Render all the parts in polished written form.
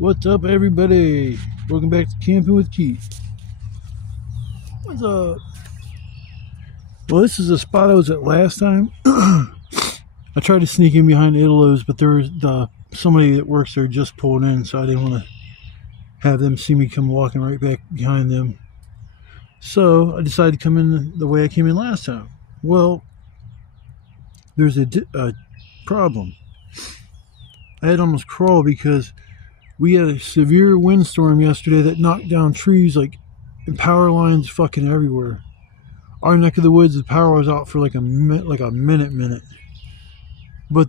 What's up, everybody? Welcome back to Camping with Keith. What's up? Well, this is the spot I was at last time. I tried to sneak in behind Idolo's, but there was somebody that works there just pulled in, so I didn't want to have them see me come walking right back behind them. So I decided to come in the way I came in last time. Well, there's a problem. I had almost crawled because we had a severe windstorm yesterday that knocked down trees and power lines fucking everywhere. Our neck of the woods, the power was out for like a minute. But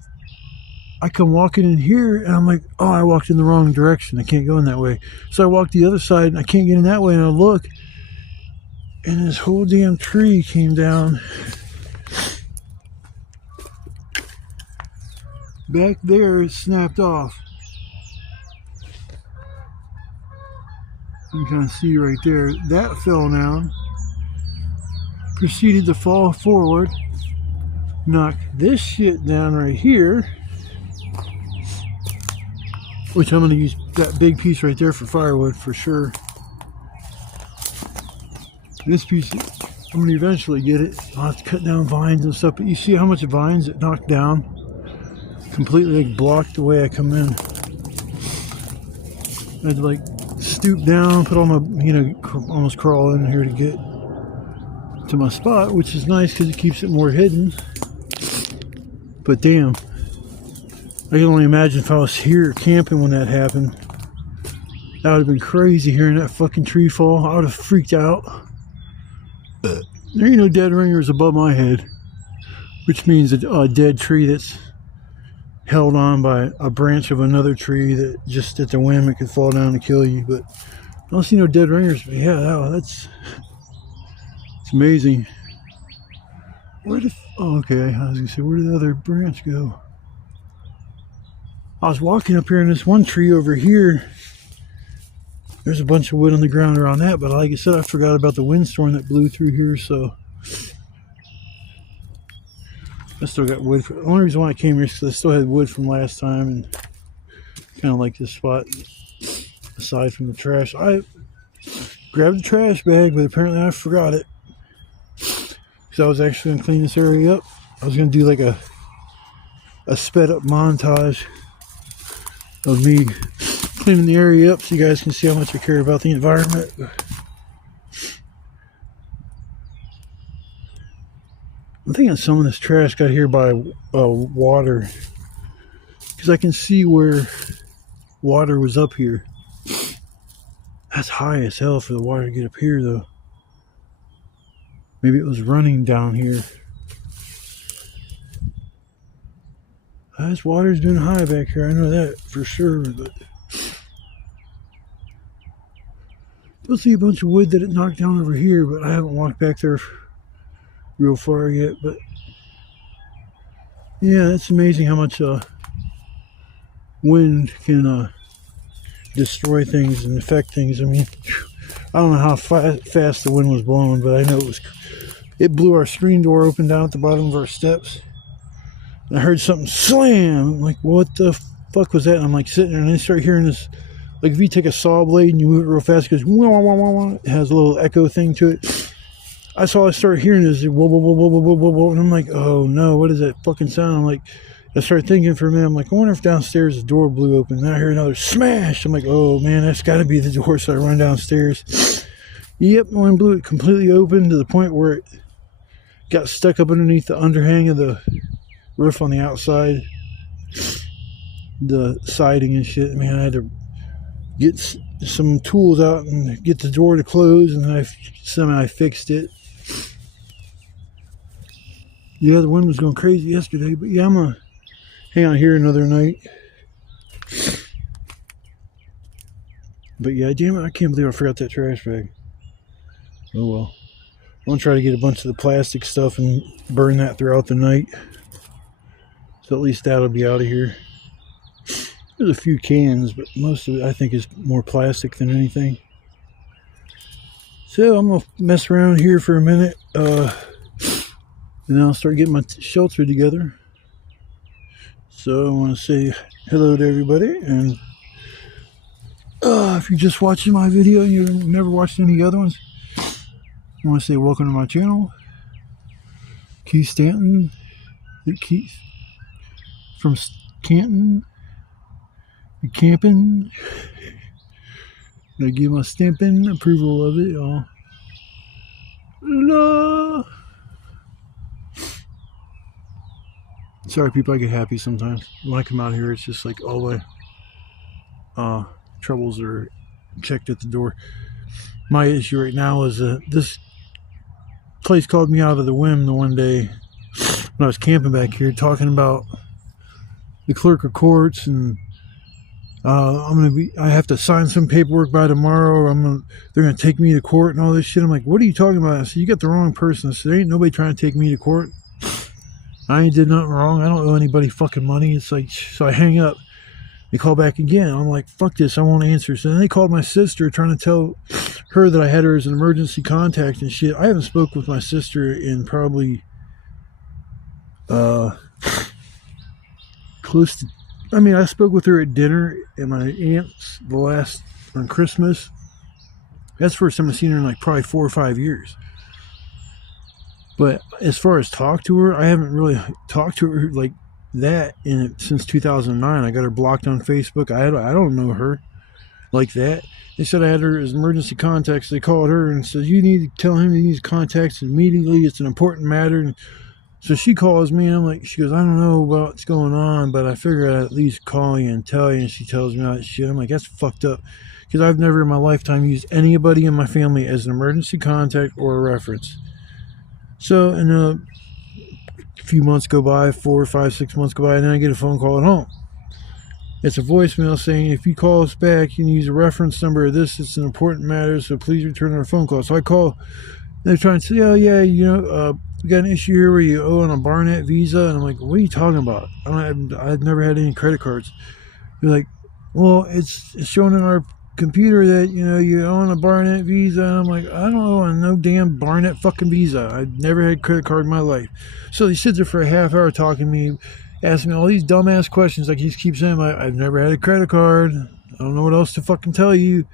I come walking in here and I'm like, oh, I walked in the wrong direction. I can't go in that way. So I walked the other side and I can't get in that way, and I look and this whole damn tree came down. Back there, it snapped off. You can kind of see right there. That fell down. Proceeded to fall forward. Knock this shit down right here. Which I'm going to use that big piece right there for firewood for sure. This piece, I'm going to eventually get it. I'll have to cut down vines and stuff. But you see how much vines it knocked down? Completely blocked the way I come in. I had to stoop down, put all my, almost crawl in here to get to my spot, which is nice because it keeps it more hidden. But damn, I can only imagine if I was here camping when that happened. That would have been crazy hearing that fucking tree fall. I would have freaked out. There ain't no dead ringers above my head, which means a dead tree that's held on by a branch of another tree that just at the whim it could fall down and kill you. But I don't see no dead ringers. But yeah, it's amazing. Okay, I was gonna say, where did the other branch go? I was walking up here in this one tree over here. There's a bunch of wood on the ground around that, but like I said, I forgot about the windstorm that blew through here, so I still got wood. The only reason why I came here is because I still had wood from last time, and kind of like this spot. Aside from the trash, I grabbed the trash bag, but apparently I forgot it. Because I was actually going to clean this area up. I was going to do like a sped up montage of me cleaning the area up so you guys can see how much I care about the environment. I'm thinking some of this trash got here by water, because I can see where water was up here. That's high as hell for the water to get up here, though. Maybe it was running down here. This water's been high back here, I know that for sure. But you'll see a bunch of wood that it knocked down over here, but I haven't walked back there real far yet. But yeah, it's amazing how much wind can destroy things and affect things. I mean, I don't know how fast the wind was blowing, but I know it blew our screen door open down at the bottom of our steps. And I heard something slam. I'm like, what the fuck was that? And I'm like sitting there, and I start hearing this, like if you take a saw blade and you move it real fast, it goes wah, wah, wah, wah. It has a little echo thing to it. I started hearing this whoa, whoa, whoa, whoa, whoa, whoa, whoa, and I'm like, oh no, what is that fucking sound? I'm like, I started thinking for a minute. I'm like, I wonder if downstairs the door blew open. And I hear another smash. I'm like, oh man, that's got to be the door. So I run downstairs. Yep, the wind blew it completely open to the point where it got stuck up underneath the underhang of the roof on the outside, the siding and shit. Man, I had to get some tools out and get the door to close, and then I fixed it. Yeah, the wind was going crazy yesterday, but yeah, I'm gonna hang out here another night. But yeah, damn it, I can't believe I forgot that trash bag. Oh well. I'm gonna try to get a bunch of the plastic stuff and burn that throughout the night. So at least that'll be out of here. There's a few cans, but most of it I think is more plastic than anything. So I'm gonna mess around here for a minute, and then I'll start getting my shelter together. So I want to say hello to everybody, and If you're just watching my video and you've never watched any other ones, I want to say welcome to my channel. Keith Stanton, Keith from Canton, camping. I give my stamping approval of it all. No. Sorry, people, I get happy sometimes. When I come out here, it's just like all my troubles are checked at the door. My issue right now is this place called me out of the whim the one day when I was camping back here, talking about the clerk of courts, and I have to sign some paperwork by tomorrow. They're gonna take me to court and all this shit. I'm like, what are you talking about? I said, you got the wrong person. I said, there ain't nobody trying to take me to court. I ain't did nothing wrong. I don't owe anybody fucking money. It's like, so I hang up. They call back again. I'm like, fuck this, I won't answer. So then they called my sister, trying to tell her that I had her as an emergency contact and shit. I haven't spoke with my sister in probably close to, I spoke with her at dinner at my aunt's on Christmas. That's the first time I've seen her in like probably 4 or 5 years. But as far as talk to her, I haven't really talked to her like that since 2009. I got her blocked on Facebook. I don't know her like that. They said I had her as emergency contacts. They called her and said, you need to tell him he needs contacts immediately. It's an important matter. And so she calls me and I'm like, she goes, I don't know what's going on, but I figured I'd at least call you and tell you. And she tells me all that shit. I'm like, that's fucked up. Because I've never in my lifetime used anybody in my family as an emergency contact or a reference. So, and a few months go by, 4 or 5, 6 months go by, and then I get a phone call at home. It's a voicemail saying, if you call us back, you can use a reference number of this. It's an important matter, so please return our phone call. So I call. They're trying to say, oh, yeah, we got an issue here where you owe on a Barnett Visa. And I'm like, what are you talking about? I've never had any credit cards. They're like, well, it's showing in our computer that, you own a Barnett Visa. And I'm like, I don't owe no damn Barnett fucking Visa. I've never had a credit card in my life. So he sits there for a half hour talking to me, asking me all these dumbass questions. Like he keeps saying, I've never had a credit card. I don't know what else to fucking tell you.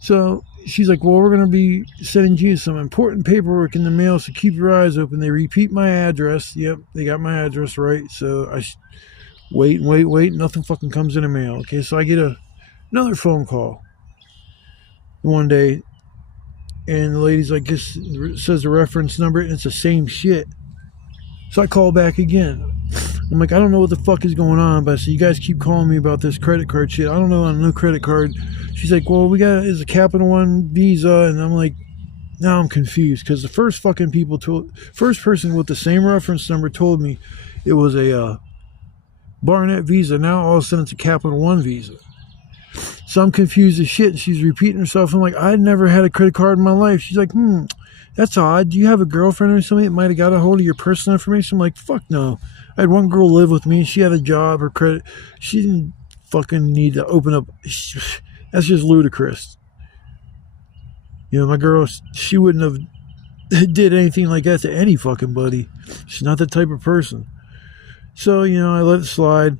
So she's like, well, we're going to be sending you some important paperwork in the mail, so keep your eyes open. They repeat my address. Yep, they got my address right. So I wait. Nothing fucking comes in the mail. Okay, so I get another phone call one day, and the lady's like, this says the reference number, and it's the same shit. So I call back again. I'm like, I don't know what the fuck is going on, but I said, you guys keep calling me about this credit card shit. I don't know, on no credit card. She's like, well, it's a Capital One Visa. And I'm like, now I'm confused, because the first person with the same reference number told me it was a Barnett Visa. Now all of a sudden it's a Capital One Visa. So I'm confused as shit. She's repeating herself. I'm like, I'd never had a credit card in my life. She's like, that's odd. Do you have a girlfriend or something that might have got a hold of your personal information? I'm like, fuck no. I had one girl live with me. She had a job. Her credit, she didn't fucking need to open up. That's just ludicrous. My girl, she wouldn't have did anything like that to any fucking buddy. She's not that type of person. So, I let it slide.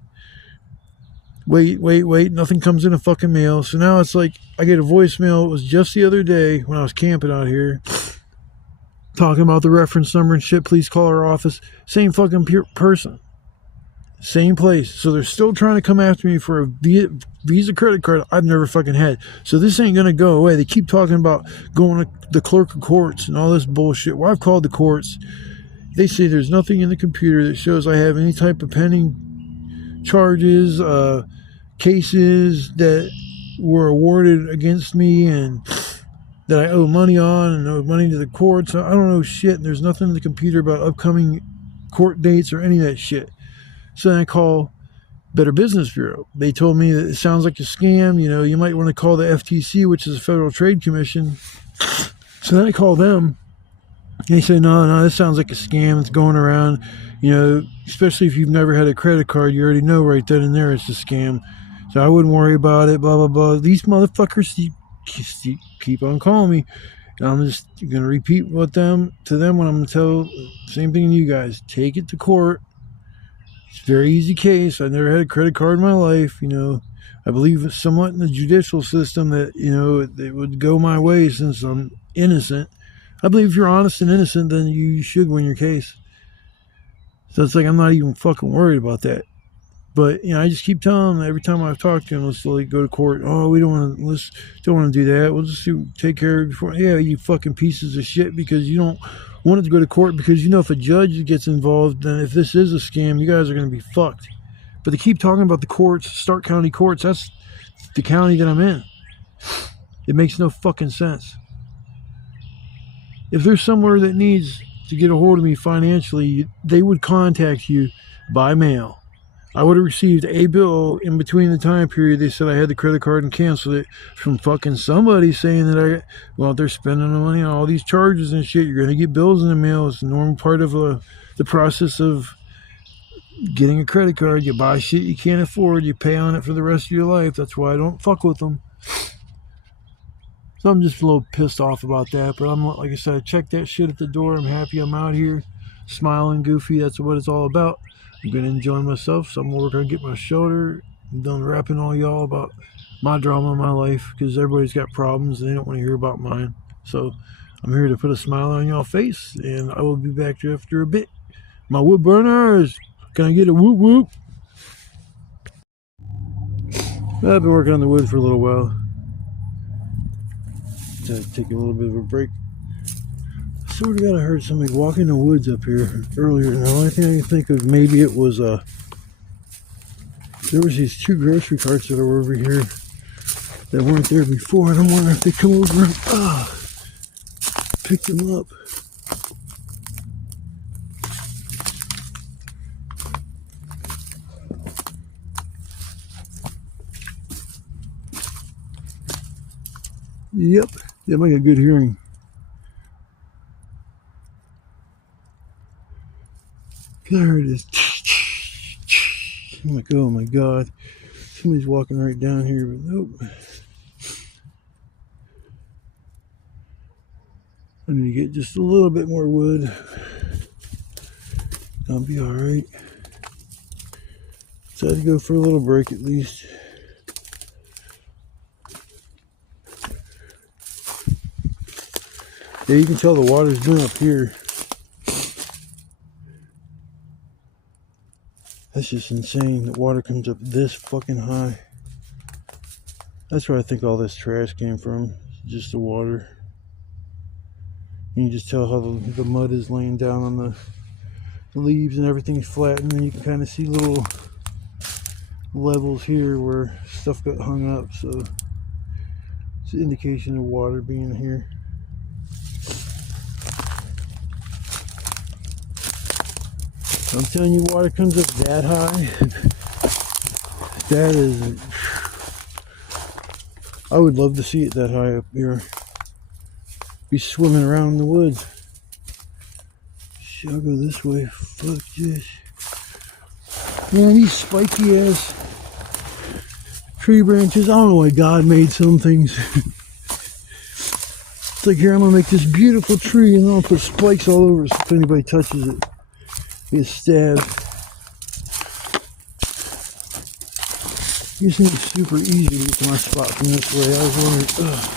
Wait. Nothing comes in the fucking mail. So now it's like, I get a voicemail. It was just the other day when I was camping out here, talking about the reference number and shit. Please call our office. Same fucking person. Same place. So they're still trying to come after me for a Visa credit card I've never fucking had. So this ain't going to go away. They keep talking about going to the clerk of courts and all this bullshit. Well, I've called the courts. They say there's nothing in the computer that shows I have any type of pending charges, cases that were awarded against me and that I owe money on and owe money to the courts. I don't know shit. And there's nothing in the computer about upcoming court dates or any of that shit. So then I call Better Business Bureau. They told me that it sounds like a scam. You might want to call the FTC, which is the Federal Trade Commission. So then I call them. And they say, no, this sounds like a scam. It's going around. Especially if you've never had a credit card, you already know right then and there it's a scam. So I wouldn't worry about it, blah, blah, blah. These motherfuckers keep on calling me. And I'm just going to repeat to them when I'm going to tell same thing to you guys. Take it to court. It's a very easy case. I never had a credit card in my life. I believe somewhat in the judicial system that, you know, it would go my way since I'm innocent. I believe if you're honest and innocent, then you should win your case. So it's like I'm not even fucking worried about that. But, you know, I just keep telling them every time I've talked to them, let's like go to court. Oh, we don't want to do that. We'll just take care of it before. Yeah, you fucking pieces of shit, because you don't want it to go to court, because you know if a judge gets involved, then if this is a scam, you guys are going to be fucked. But they keep talking about the courts, Stark County courts. That's the county that I'm in. It makes no fucking sense. If there's somewhere that needs to get a hold of me financially, they would contact you by mail. I would have received a bill in between the time period they said I had the credit card and canceled it from fucking somebody saying that well, they're spending the money on all these charges and shit. You're going to get bills in the mail. It's a normal part of the process of getting a credit card. You buy shit you can't afford. You pay on it for the rest of your life. That's why I don't fuck with them. So I'm just a little pissed off about that. But I'm, like I said, I checked that shit at the door. I'm happy I'm out here. Smiling, goofy. That's what it's all about. I'm going to enjoy myself. So I'm going to work on getting my shoulder. I'm done rapping all y'all about my drama in my life, because everybody's got problems and they don't want to hear about mine. So I'm here to put a smile on y'all face, and I will be back after a bit. My wood burners, can I get a whoop whoop? I've been working on the wood for a little while. To take a little bit of a break. I sort of got I heard somebody walking in the woods up here earlier, and the only thing I can think of, maybe it was there was these 2 grocery carts that are over here that weren't there before, and I'm wondering if they come over and pick them up. Yep, they make a good hearing. There it is. I'm like, oh my god, somebody's walking right down here, but nope. I need to get just a little bit more wood. I'll be alright. Decided to go for a little break at least. Yeah, you can tell the water's been up here. That's just insane. The water comes up this fucking high. That's where I think all this trash came from. Just the water. And you just tell how the mud is laying down on the leaves and everything's flattened, and you can kind of see little levels here where stuff got hung up. So it's an indication of water being here. I'm telling you, water comes up that high. That is, I would love to see it that high up here. Be swimming around in the woods. Shit, I'll go this way. Fuck this. Man, these spiky ass tree branches. I don't know why God made some things. It's like, here, I'm gonna make this beautiful tree and I'll put spikes all over it so if anybody touches it, get stabbed. Used to be super easy to get to my spot from this way. I was wondering,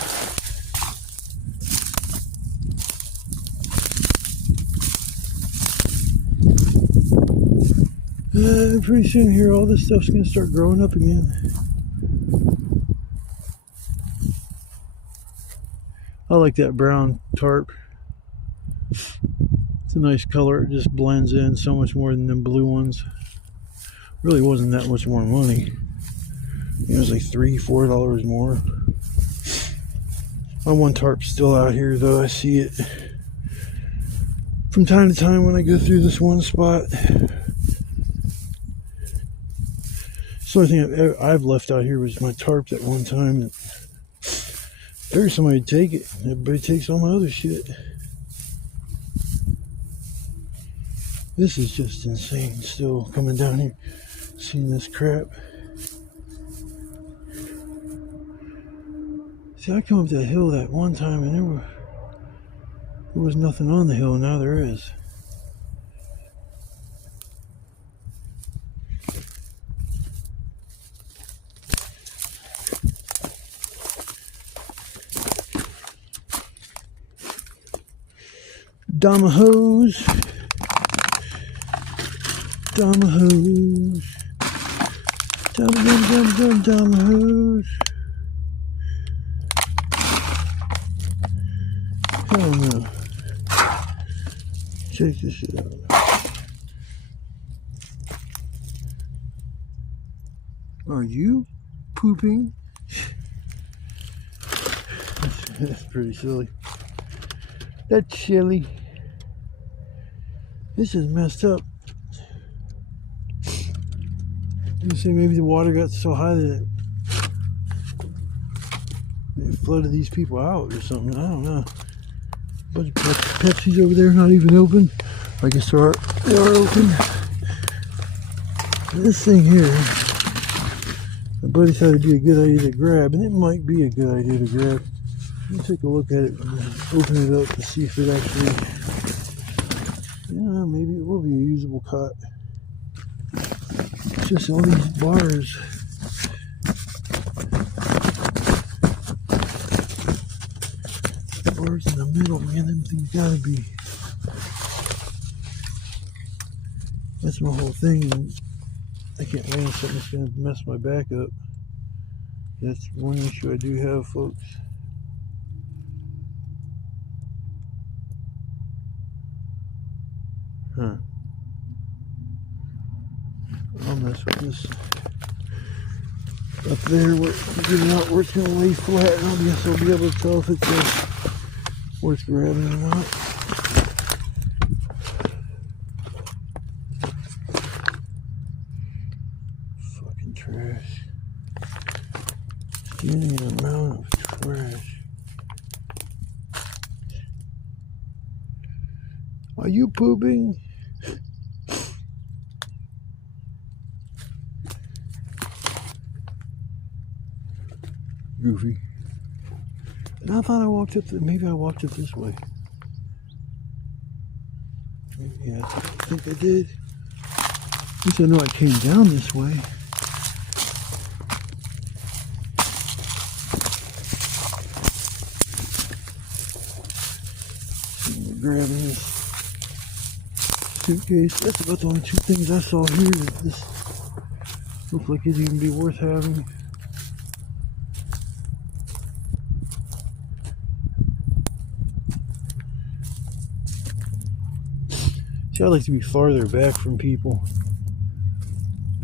pretty soon here, all this stuff's gonna start growing up again. I like that brown tarp. It's a nice color. It just blends in so much more than them blue ones. Really wasn't that much more money. It was like $3-4 more. My one tarp's still out here though. I see it from time to time when I go through this one spot. The only thing I've left out here was my tarp that one time. There's somebody to take it. Everybody takes all my other shit. This is just insane. Still coming down here, seeing this crap. See, I come up that hill that one time and there was nothing on the hill. Now there is. Domahose. Domahose. Domahose. Hell no. Check this shit out. Are you pooping? That's pretty silly. That's silly. This is messed up. You say maybe the water got so high that it flooded these people out or something. I don't know. A bunch of Pepsi's over there, not even open. I guess they are open. This thing here, my buddy thought it'd be a good idea to grab, and it might be a good idea to grab. Let me take a look at it and open it up to see if it actually, yeah, maybe it will be a usable cot. It's just all these bars. Bars in the middle, man, them things gotta be. That's my whole thing. I can't land something that's gonna mess my back up. That's one issue I do have, folks. Huh. I'll mess with this up there where it's going to lay flat, and I guess I'll be able to tell if it's worth grabbing or not. Fucking trash. Standing in a mountain of trash. Are you pooping? Goofy. And I thought I walked up, maybe I walked up this way. Yeah, I think I did. At least I know I came down this way. Grabbing this suitcase. That's about the only two things I saw here that this looks like it'd even be worth having. See, I like to be farther back from people,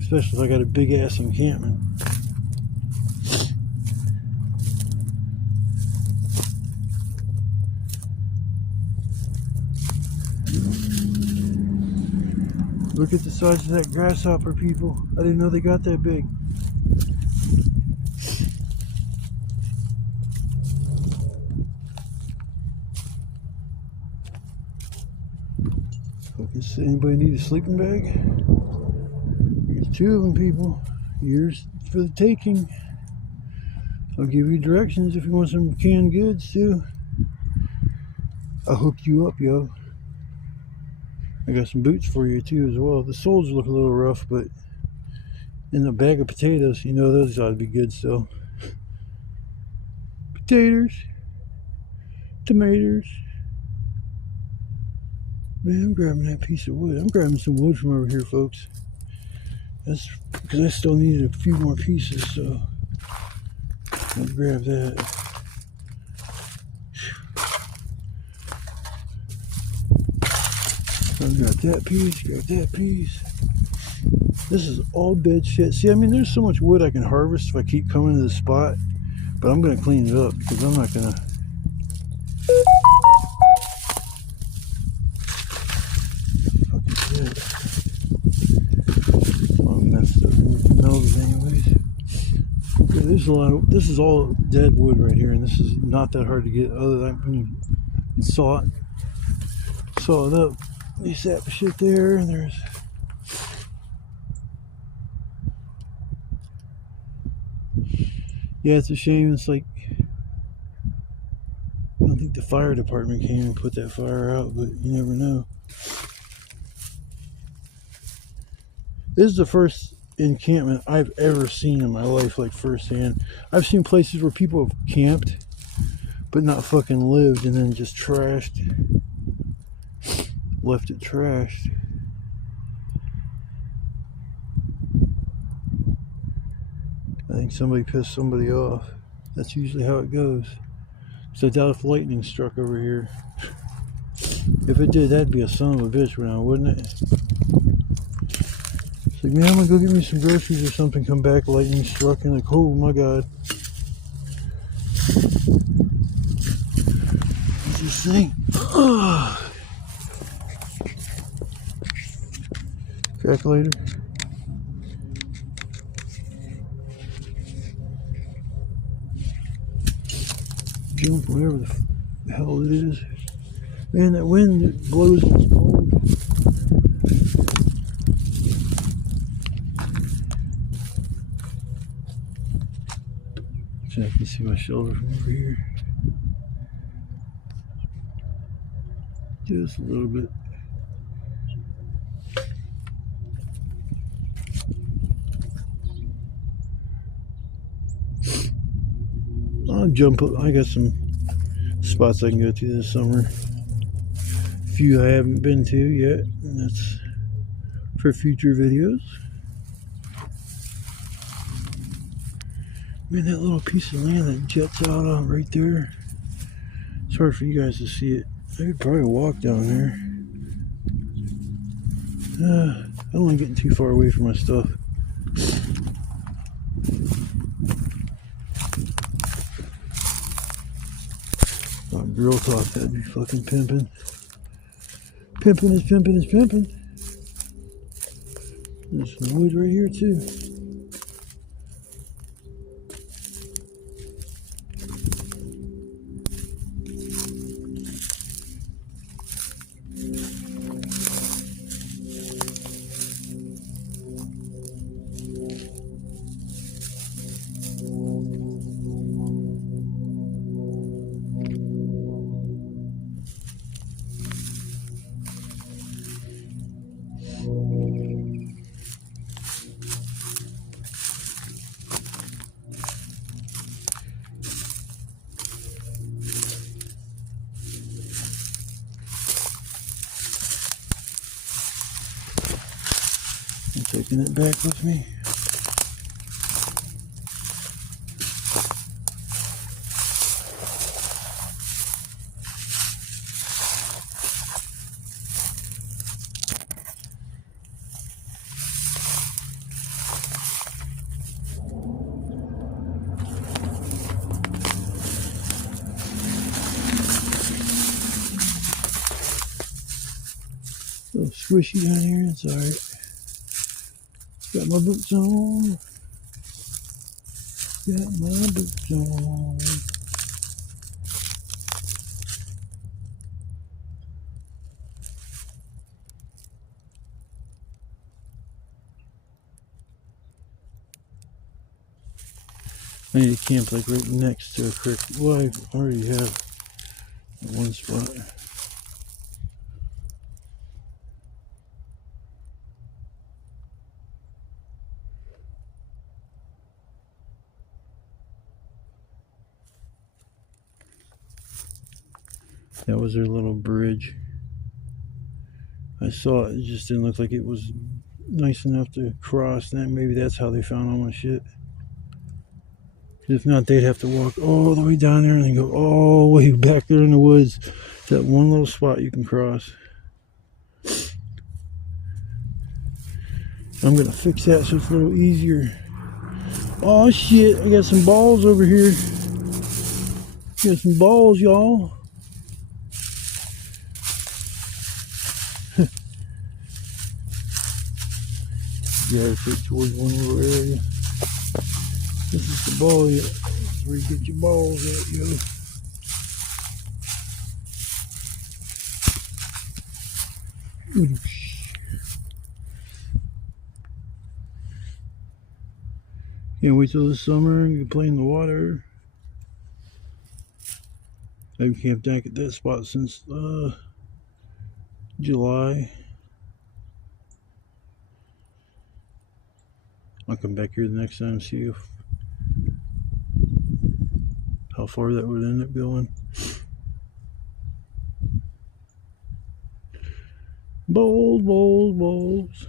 especially if I got a big ass encampment. Look at the size of that grasshopper, people. I didn't know they got that big. Does anybody need a sleeping bag? There's two of them, people. Yours for the taking. I'll give you directions if you want some canned goods too. I'll hook you up, yo. I got some boots for you too as well. The soles look a little rough, but in a bag of potatoes, you know those ought to be good still. Potatoes. Tomatoes. Man, I'm grabbing that piece of wood. I'm grabbing some wood from over here, folks. That's because I still needed a few more pieces, so I'll grab that. I got that piece, got that piece. This is all dead shit. See, I mean, there's so much wood I can harvest if I keep coming to the spot, but I'm going to clean it up because I'm not going to. There's a lot of, this is all dead wood right here, and this is not that hard to get other than, I mean, saw it up. You sap the shit there, and there's yeah, it's a shame. It's like I don't think the fire department came and put that fire out, but you never know. This is the first encampment I've ever seen in my life, like firsthand. I've seen places where people have camped but not fucking lived and then just trashed. left it trashed. I think somebody pissed somebody off. That's usually how it goes. So I doubt if lightning struck over here. If it did, that'd be a son of a bitch now, wouldn't it? It's like, man, I'm gonna go get me some groceries or something, come back, lightning struck, and like, oh my god. What's this thing? Calculator. Jump, whatever the hell it is. Man, that wind, it blows, it's cold. So I can see my shoulder from over here. Just a little bit. I'll jump up. I got some spots I can go to this summer. A few I haven't been to yet, and that's for future videos. Man, that little piece of land that jets out on right there. It's hard for you guys to see it. I could probably walk down there. I don't like getting too far away from my stuff. Oh, girl talk, that'd be fucking pimping. Pimping is pimping is pimping. There's some wood right here too. I'm taking it back with me. A little squishy down here, it's alright. Got my boots on. Got my boots on. I need to camp like right next to a creek. Well, I already have one spot. That was their little bridge. I saw it, it just didn't look like it was nice enough to cross. Then maybe that's how they found all my shit. If not, they'd have to walk all the way down there and then go all the way back there in the woods. That one little spot you can cross. I'm gonna fix that so it's a little easier. Oh shit, I got some balls over here. Got some balls, y'all. Gravitate towards one little area. This is the ball. This is where you get your balls at, yo. Can't wait till the summer and you can play in the water. I've camped back at that spot since July. I'll come back here the next time and see how far that would end up going. Bowls, bowls, bowls.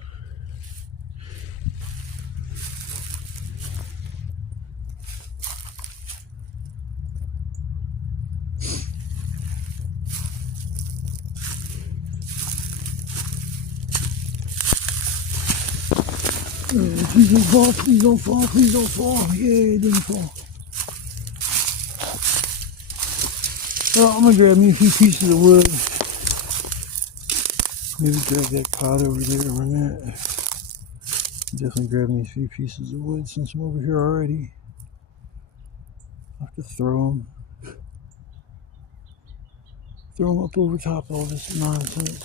Please don't fall, please don't fall, please don't fall. Yeah, it didn't fall. Well, I'm gonna grab me a few pieces of wood. Maybe grab that pot over there in a minute. Definitely grab me a few pieces of wood since I'm over here already. I'll have to throw them up over top of all this nonsense.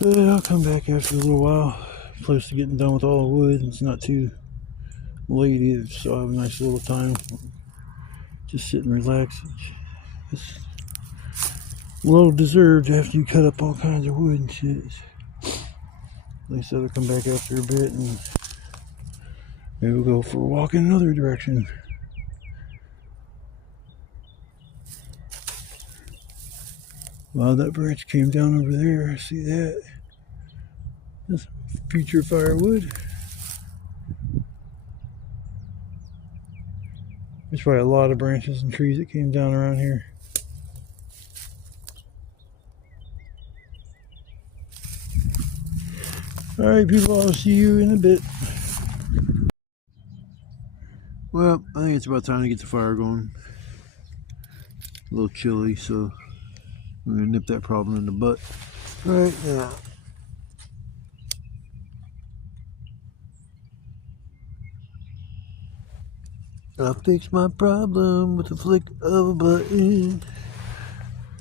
But I'll come back after a little while. Close to getting done with all the wood. It's not too late either, so I have a nice little time. Just sit and relax. It's well deserved after you cut up all kinds of wood and shit. At least I'll come back after a bit and maybe we'll go for a walk in another direction. Wow, that branch came down over there. See that? That's future firewood. There's probably a lot of branches and trees that came down around here. Alright people, I'll see you in a bit. Well, I think it's about time to get the fire going. A little chilly, so I'm going to nip that problem in the butt right now. I fixed my problem with a flick of a button.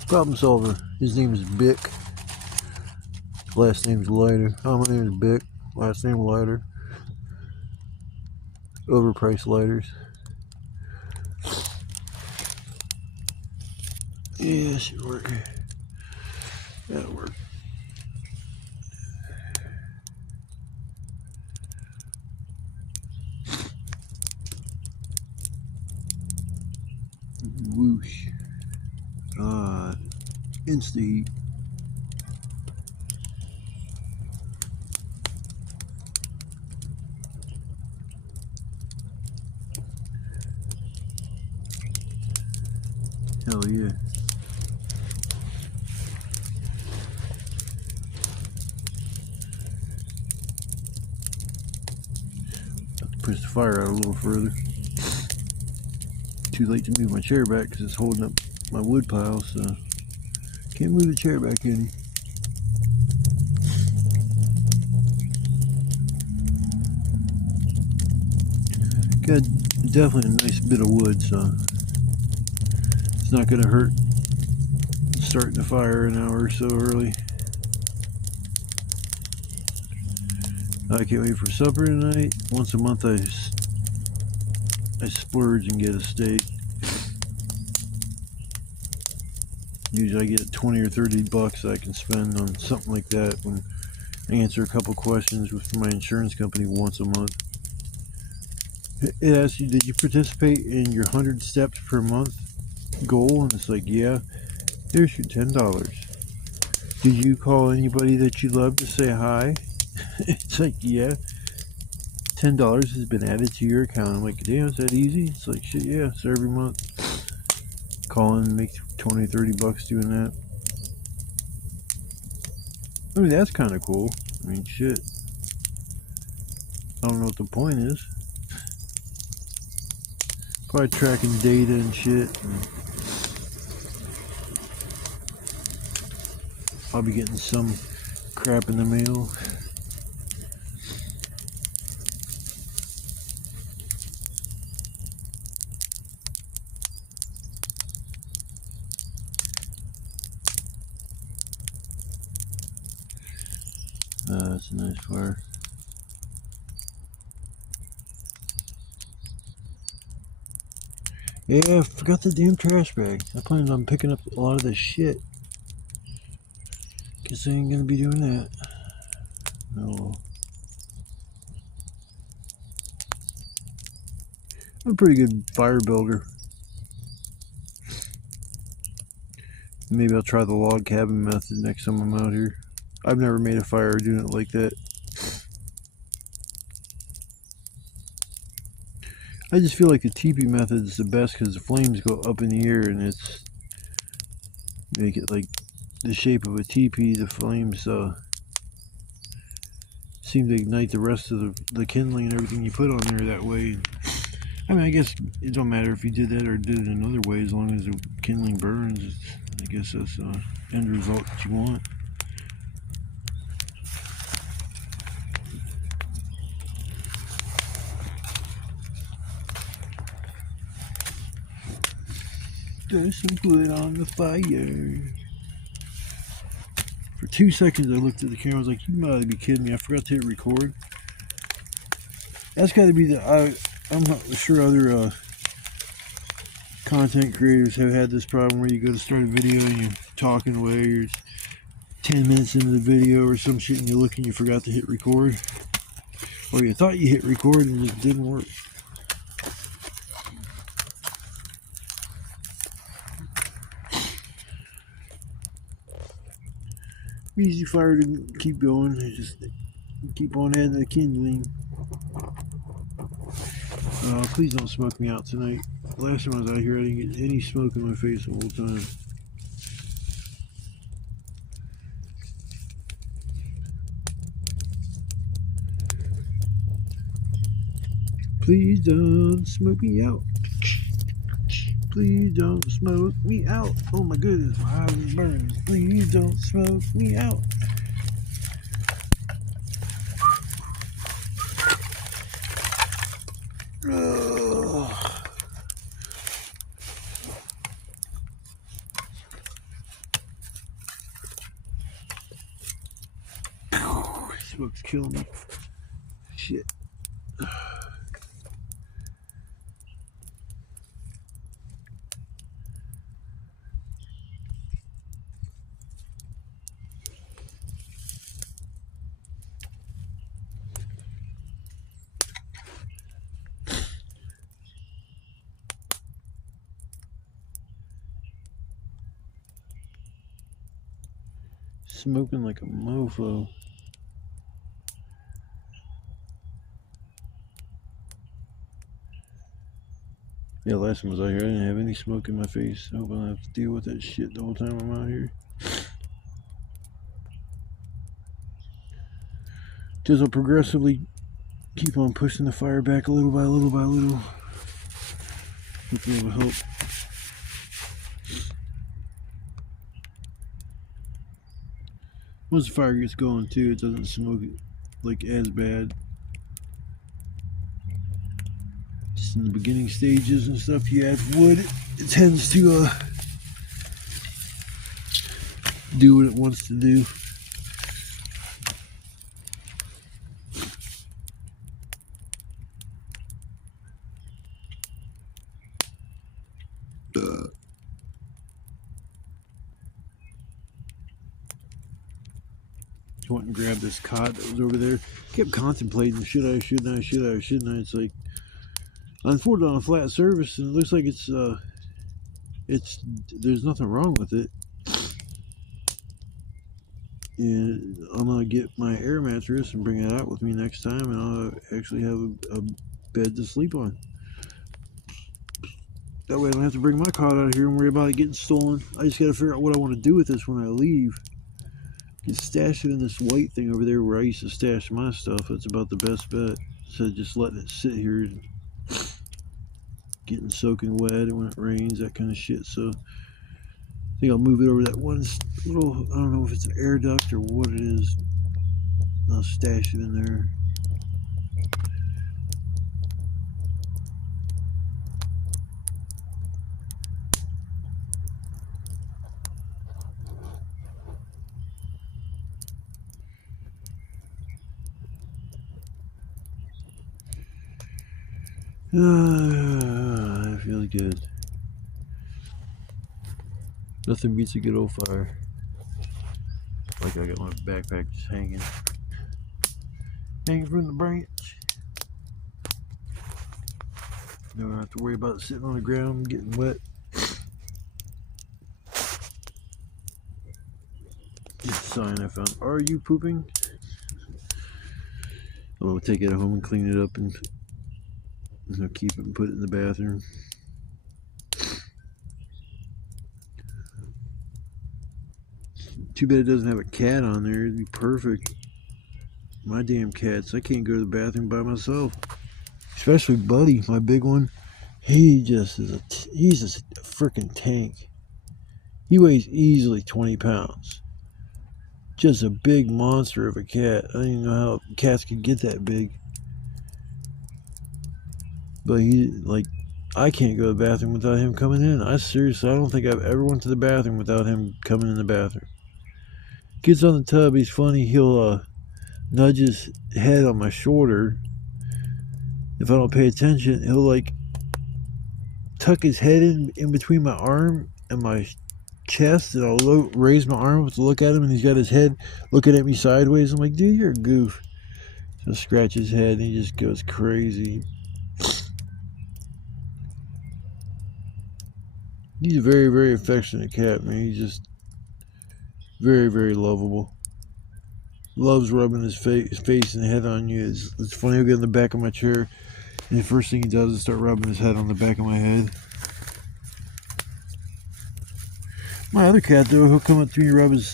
Problem solver. His name is Bick. Last name's Lighter. Oh, my name is Bick. Last name Lighter. Overpriced lighters. Yeah, should work. That'll work. Whoosh. God. Insta heat. Hell yeah. Have to push the fire out a little further. Too late to move my chair back because it's holding up my wood pile, so can't move the chair back any. Got definitely a nice bit of wood, so it's not gonna hurt starting the fire an hour or so early. I can't wait for supper tonight. Once a month I splurge and get a steak. Usually I get 20 or 30 bucks I can spend on something like that when I answer a couple questions with my insurance company once a month. It asks you, did you participate in your 100 steps per month goal? And it's like, yeah. Here's your $10. Did you call anybody that you love to say hi? It's like, yeah. $10 has been added to your account. I'm like, damn, is that easy? It's like, shit, yeah. So every month, call in and make 20, 30 bucks doing that. I mean, that's kind of cool. I mean, shit. I don't know what the point is. Probably tracking data and shit. And I'll be getting some crap in the mail. That's a nice fire. Yeah, I forgot the damn trash bag. I planned on picking up a lot of this shit. Guess I ain't gonna be doing that. No. I'm a pretty good fire builder. Maybe I'll try the log cabin method next time I'm out here. I've never made a fire doing it like that. I just feel like the teepee method is the best because the flames go up in the air and it's make it like the shape of a teepee. The flames seem to ignite the rest of the kindling and everything you put on there that way. I mean, I guess it don't matter if you did that or did it another way, as long as the kindling burns. I guess that's the end result that you want. There's some wood on the fire. For 2 seconds, I looked at the camera. I was like, "You might be kidding me! I forgot to hit record." That's got to be the. I'm not sure other content creators have had this problem where you go to start a video and you're talking away. You're 10 minutes into the video or some shit, and you look and you forgot to hit record, or you thought you hit record and it didn't work. Easy fire to keep going. Just keep on adding the kindling. Please don't smoke me out tonight. Last time I was out here, I didn't get any smoke in my face the whole time. Please don't smoke me out. Please don't smoke me out. Oh my goodness, my eyes are burning. Please don't smoke me out. Smoke's killing me. Shit. Smoking like a mofo. Yeah, last time I was out here, I didn't have any smoke in my face. I hope I don't have to deal with that shit the whole time I'm out here. Just I'll progressively keep on pushing the fire back little by little by little. Hopefully it'll help. Once the fire gets going too, it doesn't smoke like as bad. Just in the beginning stages and stuff, you add wood, it tends to do what it wants to do. I went and grabbed this cot that was over there. Kept contemplating, should I, shouldn't I, should I, or shouldn't I? It's like, I unfolded on a flat surface, and it looks like it's there's nothing wrong with it. And I'm gonna get my air mattress and bring it out with me next time, and I'll actually have a bed to sleep on. That way I don't have to bring my cot out here and worry about it getting stolen. I just gotta figure out what I want to do with this when I leave. You stash it in this white thing over there where I used to stash my stuff. That's about the best bet. Instead of just letting it sit here and getting soaking wet and when it rains, that kind of shit. So I think I'll move it over that one little, I don't know if it's an air duct or what it is. I'll stash it in there. That feels good. Nothing beats a good old fire. Like I got my backpack just hanging from the branch. Don't have to worry about it sitting on the ground getting wet. sign I found. Are you pooping? I'm gonna take it home and clean it up and keep it and put it in the bathroom. Too bad it doesn't have a cat on there. It'd be perfect. My damn cats. I can't go to the bathroom by myself. Especially Buddy, my big one. He just is he's a freaking tank. He weighs easily 20 pounds. Just a big monster of a cat. I don't even know how cats could get that big. But I can't go to the bathroom without him coming in. I don't think I've ever went to the bathroom without him coming in the bathroom. Gets on the tub, he's funny. He'll nudge his head on my shoulder. If I don't pay attention, he'll tuck his head in between my arm and my chest, and I'll raise my arm up to look at him, and he's got his head looking at me sideways. I'm like, dude, you're a goof. So I scratch his head, and he just goes crazy. He's a very, very affectionate cat, man. He's just very, very lovable. Loves rubbing his face and head on you. It's funny. He'll get in the back of my chair, and the first thing he does is start rubbing his head on the back of my head. My other cat, though, he'll come up to me and rub his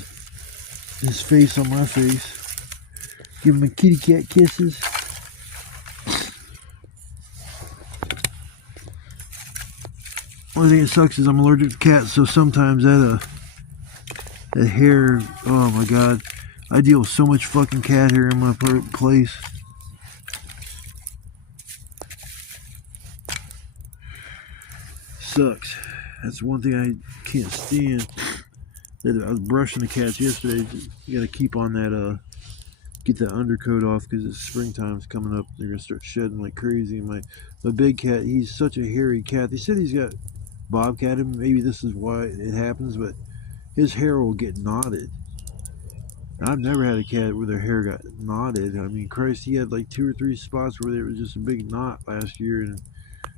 face on my face. Give him a kitty cat kisses. Only thing that sucks is I'm allergic to cats, so sometimes that hair, oh my god, I deal with so much fucking cat hair in my place. Sucks. That's one thing I can't stand. I was brushing the cats yesterday. You gotta keep on that, get that undercoat off because it's springtime's coming up. They're gonna start shedding like crazy. And my big cat, he's such a hairy cat. They said he's got bobcat him. Maybe this is why it happens, but his hair will get knotted. I've never had a cat where their hair got knotted. I mean, Christ, he had like 2 or 3 spots where there was just a big knot last year, and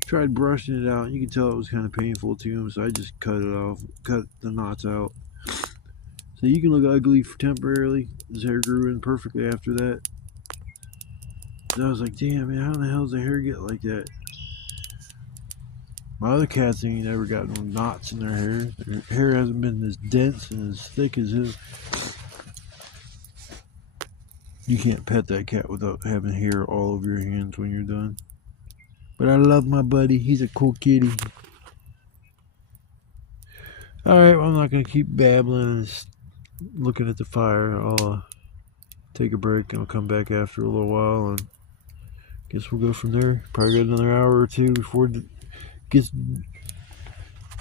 tried brushing it out. You could tell it was kind of painful to him, so I just cut it off, cut the knots out. So you can look ugly temporarily. His hair grew in perfectly after that. So I was like, damn, man, how the hell does the hair get like that? My other cats ain't ever got no knots in their hair. Their hair hasn't been as dense and as thick as his. You can't pet that cat without having hair all over your hands when you're done. But I love my buddy. He's a cool kitty. Alright, well, I'm not going to keep babbling and looking at the fire. I'll take a break and I'll come back after a little while, and guess we'll go from there. Probably got another hour or two before it gets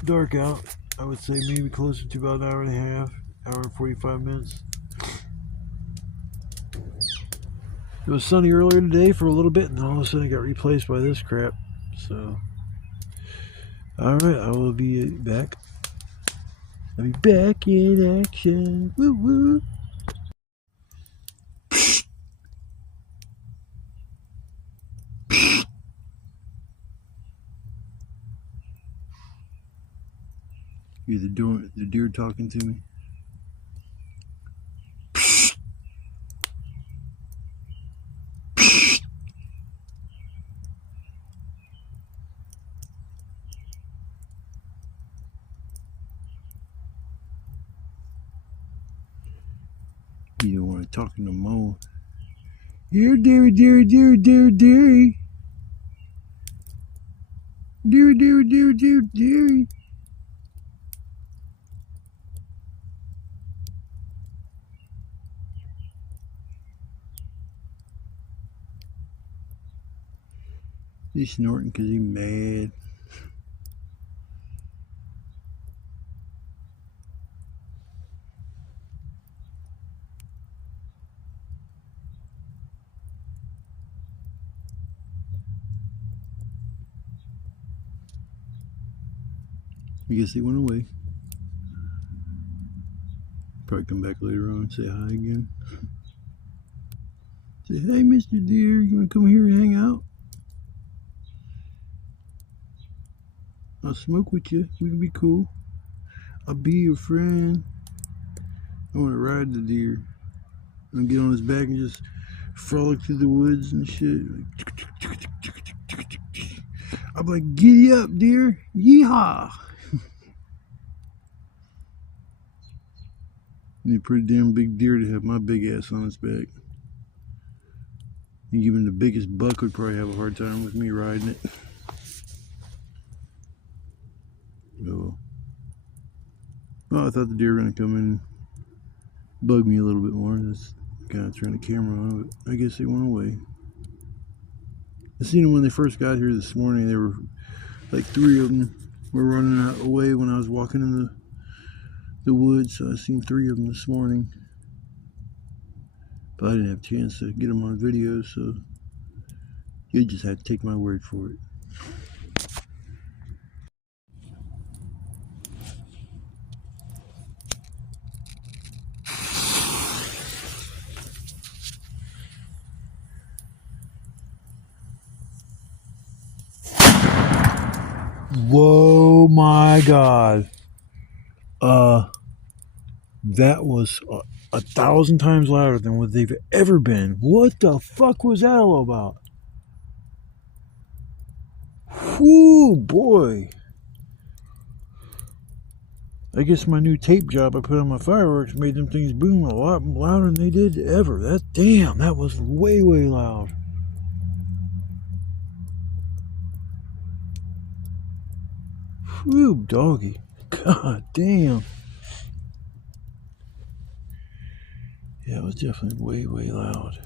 dark out. I would say maybe closer to about an hour and a half, hour and 45 minutes. It was sunny earlier today for a little bit, and all of a sudden it got replaced by this crap. So, alright, I will be back. I'll be back in action. Woo woo. You're the deer talking to me. You don't want to talk no more. Here, dearie, dearie, dearie, dearie, dearie. Dearie, dearie, dearie, dearie, dearie. He's snorting because he's mad. I guess he went away. Probably come back later on and say hi again. Say, hey, Mr. Deer, you want to come here and hang out? I'll smoke with you. We can be cool. I'll be your friend. I want to ride the deer. And get on his back and just frolic through the woods and shit. I'm like, giddy up, deer. Yeehaw. Need a pretty damn big deer to have my big ass on its back. And even the biggest buck would probably have a hard time with me riding it. Oh. Well, I thought the deer were going to come in and bug me a little bit more. That's kind of turned the camera on, but I guess they went away. I seen them when they first got here this morning. There were like 3 of them were running out away when I was walking in the woods. So I seen 3 of them this morning. But I didn't have a chance to get them on video, so you just had to take my word for it. Whoa, my God. That was 1,000 times louder than what they've ever been. What the fuck was that all about? Whoo, boy. I guess my new tape job I put on my fireworks made them things boom a lot louder than they did ever. That was way, way loud. Whew, doggy. God damn. Yeah, it was definitely way, way loud.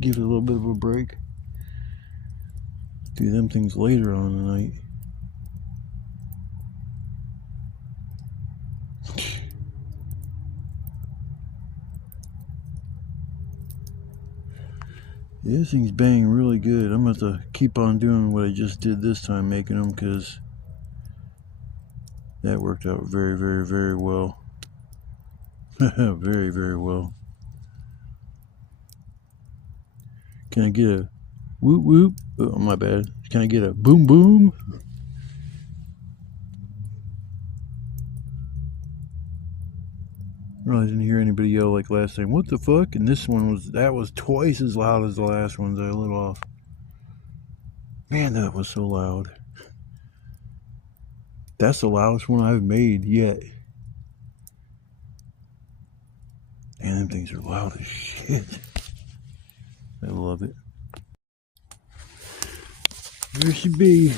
Give it a little bit of a break. Do them things later on in the night. Yeah, this thing's banging really good. I'm going to have to keep on doing what I just did this time, making them, because that worked out very, very, very well. Very, very well. Can I get a whoop whoop? Oh, my bad. Can I get a boom boom? I didn't hear anybody yell like last time. What the fuck? And this one was twice as loud as the last ones I let off. Man, that was so loud. That's the loudest one I've made yet. Man, them things are loud as shit. I love it. There she be.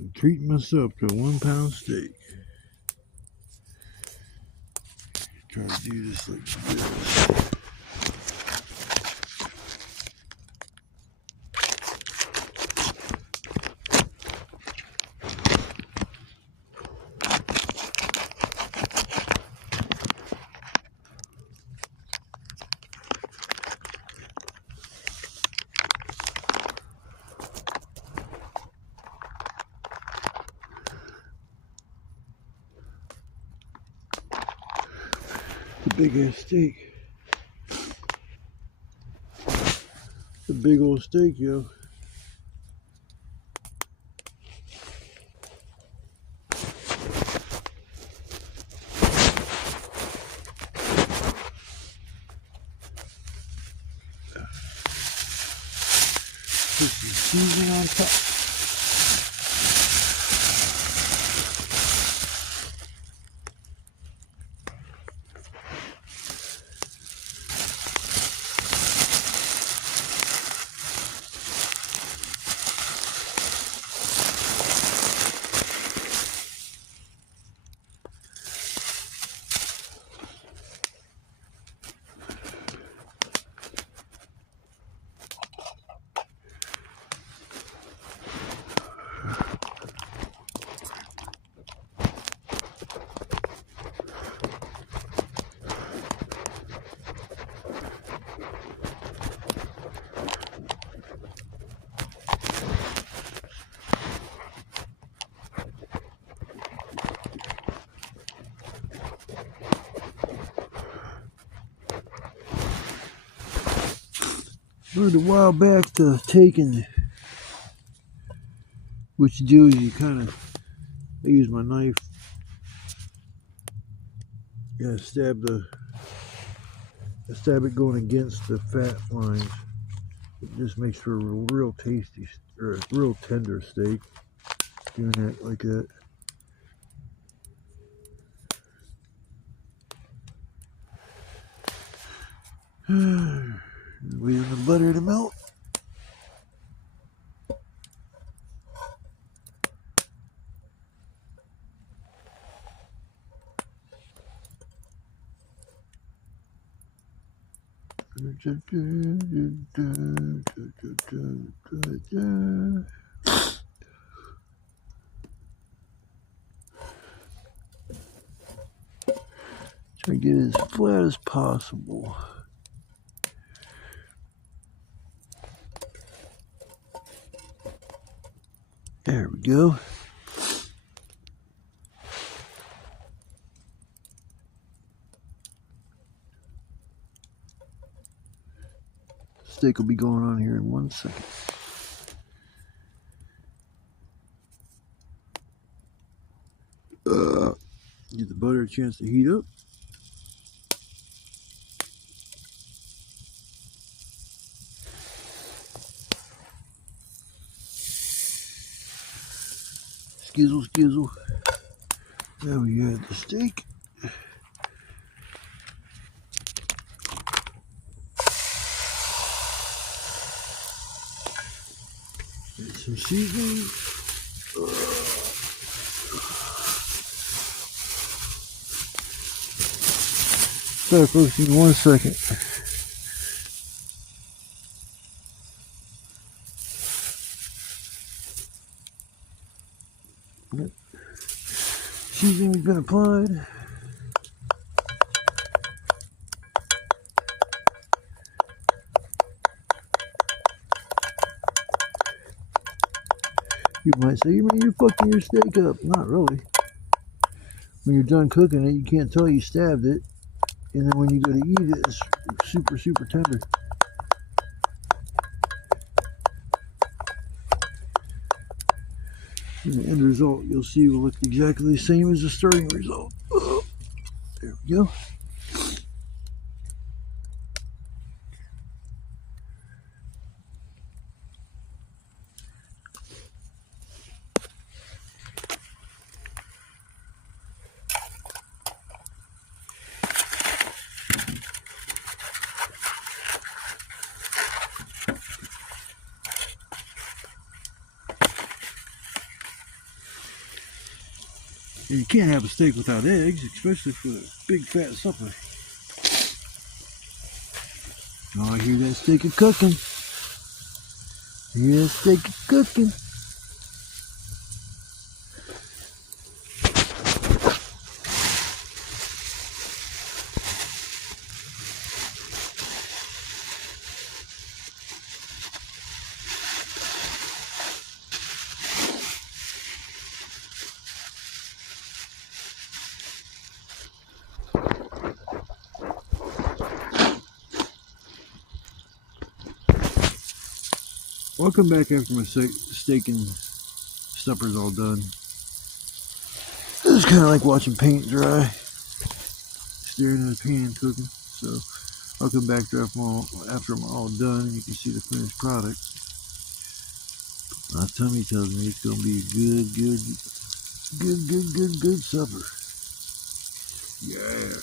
I'm treating myself to a 1-pound steak. Try to do this like this. The big ass steak. It's a big old steak, yo. Put some seasoning on top. Learned a while back to taking what you do is you kind of, I use my knife Yeah, stab it going against the fat lines. It just makes for a real tasty or a real tender steak. Doing that like that. Wait on the butter to melt. Try to get it as flat as possible. There we go. Steak will be going on here in 1 second. Get the butter a chance to heat up. Skizzle, skizzle. There we got the steak. Get some seasoning. Sorry folks, in 1 second. Yep. Seasoning's been applied. You might say, man, you're fucking your steak up. Not really. When you're done cooking it, you can't tell you stabbed it. And then when you go to eat it, it's super, super tender. And the end result, you'll see, will look exactly the same as the starting result. There we go. And you can't have a steak without eggs, especially for a big fat supper. Oh, I hear that steak is cooking. I hear that steak is cooking. I'll come back after my steak and supper's all done. This is kind of like watching paint dry, staring at a pan cooking. So I'll come back after I'm all done and you can see the finished product. My tummy tells me it's going to be a good supper. Yeah.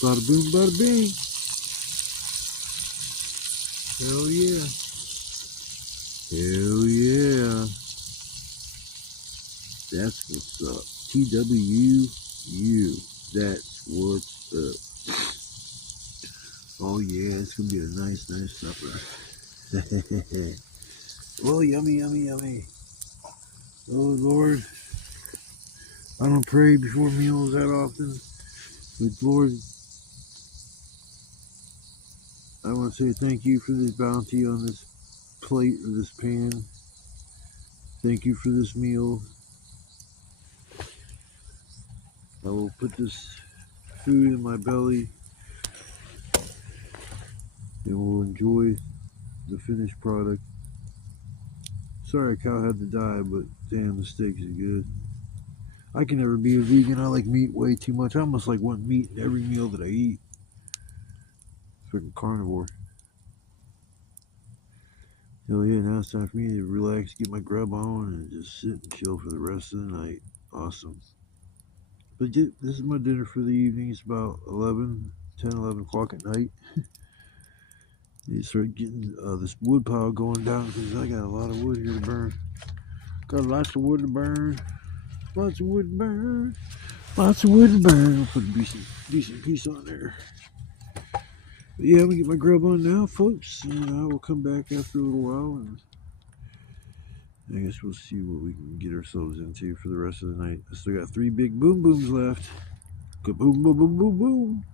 Bada boom, bada bing. Hell yeah. Hell yeah. That's what's up. TWU. That's what's up. Oh yeah, it's gonna be a nice supper. Oh, yummy, yummy, yummy. Oh Lord, I don't pray before meals that often, but Lord, I want to say thank you for this bounty on this plate or this pan. Thank you for this meal. I will put this food in my belly and will enjoy the finished product. Sorry a cow had to die, but damn, the steaks are good. I can never be a vegan. I like meat way too much. I almost like want meat in every meal that I eat. Freaking carnivore. Hell yeah, now it's time for me to relax, get my grub on, and just sit and chill for the rest of the night. Awesome. But this is my dinner for the evening. It's about 11 o'clock at night. You start getting this wood pile going down because I got a lot of wood here to burn. Got lots of wood to burn. Lots of wood to burn. Lots of wood to burn. I'll put a decent piece on there. But yeah, I'm going to get my grub on now, folks. And I will come back after a little while. And I guess we'll see what we can get ourselves into for the rest of the night. I still got 3 big boom booms left. Boom, boom, boom, boom, boom.